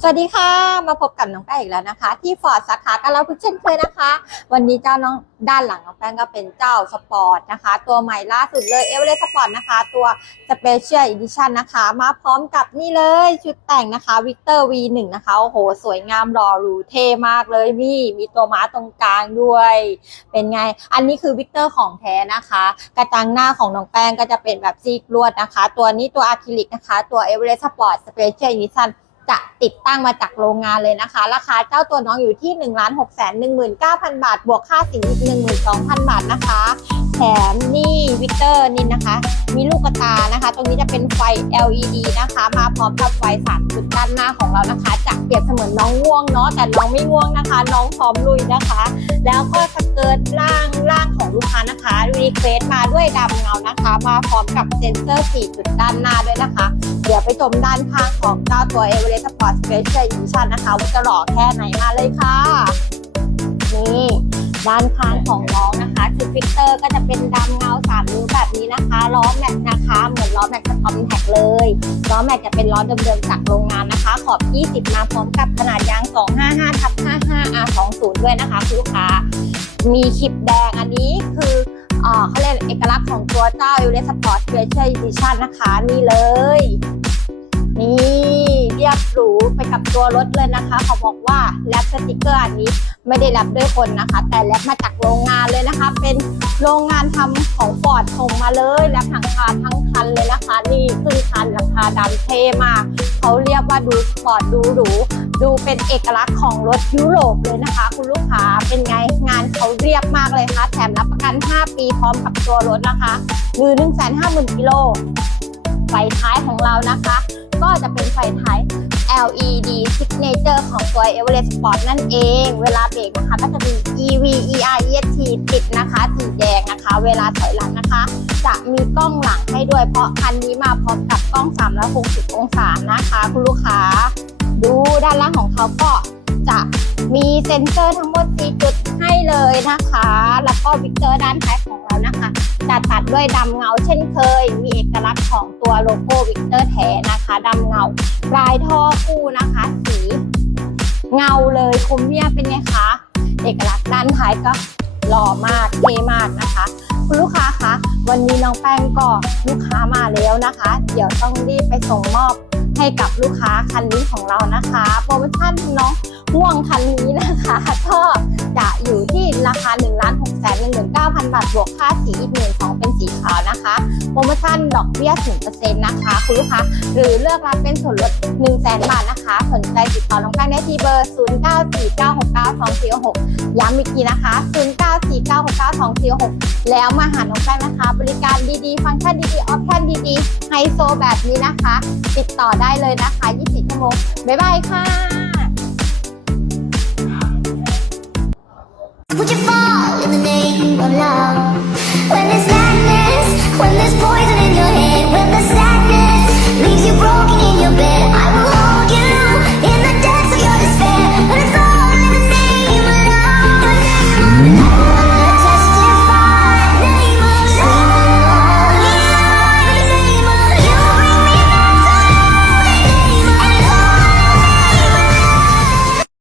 สวัสดีค่ะ มาพบกับน้องแป้งอีกแล้วนะคะ ที่ฟอร์ดสาขาการเราพึกเช่นเคยนะคะ วันนี้เจ้าน้องด้านหลังน้องแป้งก็เป็นเจ้าสปอร์ตนะคะ ตัวใหม่ล่าสุดเลยเอเวอเรสต์สปอร์ตนะคะ ตัวสเปเชียลอีดิชันนะคะ มาพร้อมกับนี่เลยชุดแต่งนะคะวิกเตอร์ V1 นะคะโอ้โห สวยงามหล่อรูเท่มากเลยนี่มีตัวม้าตรงกลางด้วย เป็นไง อันนี้คือวิกเตอร์ของแท้นะคะ กระจังหน้าของน้องแป้งก็จะเป็นแบบซีกลวดนะคะ ตัวนี้ตัวอะคริลิกนะคะ ตัวเอเวอเรสต์สปอร์ตสเปเชียลอีดิชัน จะติดตั้งมาจากโรงงานเลยนะคะ ราคาเจ้าตัวน้องอยู่ที่ 1 6 1 9 0 0 0 บาท บวกค่าสินอีก 12,000 บาทนะคะ แถมนี่วิกเตอร์นี่นะคะ มีลูกกระตานะคะ ตรงนี้จะเป็นไฟ LED นะคะ มาพร้อมกับไฟ3จุดด้านหน้าของเรานะคะจะเปรียบเสมือนน้องง่วงเนาะแต่น้องไม่ง่วงนะคะ น้องพร้อมลุยนะคะ แล้วก็สเกิร์ตล่างล่างของลูกค้านะคะ เคสมาด้วยดำเงานะคะ มาพร้อมกับเซ็นเซอร์ 4 จุดด้านหน้าด้วยนะคะ เดี๋ยวไปชมด้านข้างของเจ้าตัว e v e r e s t Sport Special Edition นะคะว่าจะหล่อแค่ไหนมาเลยค่ะ นี่ด้านข้างของน้องนะคะชุดฟิกเตอร์ก็จะเป็นดำเงาสามนิ้วแบบนี้นะคะล้อแม็กนะคะ เหมือนล้อแม็กสคอมแท็กเลยล้อแม็กจะเป็นล้อเดิมๆจากโรงงานนะคะ ขอบ 20 มาพร้อมกับขนาดยาง 255ทับ55 R20 ด้วยนะคะคุณลูกค้ามีคลิปแดงอันนี้ค เขาเรียกเอกลักษณ์ของตัวเจ้า e v e r e s t Sport Special Edition นะคะ นี่เลย นี่ เรียบหรูไปกับตัวรถเลยนะคะเขาบอกว่าแรปสติกเกอร์อันนี้ไม่ได้แรปด้วยคนนะคะ แต่แรปมาจากโรงงานเลยนะคะ เป็นโรงงานทำของฟอร์ดส่งมาเลยแรปทั้งคานทั้งคันเลยนะคะ นี่ขึ้นคันราคาดำเทมากเขาเรียกว่าดูสปอร์ตดูหรูดูเป็นเอกลักษณ์ของรถยุโรปเลยนะคะ คุณลูกค้าเป็นไงงานเขาเรียบมากเลยค่ะแถมรับประกัน 5 ปีพร้อมกับตัวรถนะคะหรือ1 5 0 0 0 0กิโลไฟท้ายของเรานะคะ ก็จะเป็นไฟท้าย LED Signature ของตัว Everest Sport นั่นเอง เวลาเบรกนะคะ ก็จะมี EV ER EST ติดนะคะสีแดงนะคะ เวลาถอยหลังนะคะ จะมีกล้องหลังให้ด้วย เพราะคันนี้มาพร้อมกับกล้อง 360 องศานะคะ คุณลูกค้า ดูด้านล่างของเขาก็จะมีเซ็นเซอร์ทั้งหมด4จุดให้เลยนะคะ แล้วก็วิกเตอร์ด้านท้ายของ จะตัดด้วยดำเงาเช่นเคย มีเอกลักษณ์ของตัวโลโก้วิกเตอร์แท้นะคะดำเงา ปลายท่อคู่นะคะ สีเงาเลยคมเมียเป็นไงคะเอกลักษณ์ด้านท้ายก็หล่อมากเท่มากนะคะ คุณลูกค้าคะวันนี้น้องแป้งก็ลูกค้ามาแล้วนะคะ เดี๋ยวต้องรีบไปส่งมอบให้กับลูกค้าคันนี้ของเรานะคะ โปรโมชั่นน้องห่วงคันนี้นะคะ ก็จะอยู่ที่ราคา1 6 1 9 0บาทบวกค่าสีอีกหนึ่งของเป็นสีขาวนะคะ โปรโมชั่นดอกเบี้ย0%นะคะ คุณลูกค้าหรือเลือกรับเป็นส่วนลด1 0 0 0 0แบาทนะคะ สนใจติดต่อน้องแป้งได้ที่เบอร์ 09 4 9 6 9 2 4 6ย้ำอีกทีนะคะ 0949692246แล้วมาหาน้องแป้งนะคะ บริการดีๆ ฟังก์ชันดีๆ ออปชั่นดีๆไฮโซแบบนี้นะคะ ติดต่อได้เลยนะคะ 24ชั่วโมงบ๊ายบายค่ะ Would you fall love. When there's madness, when there's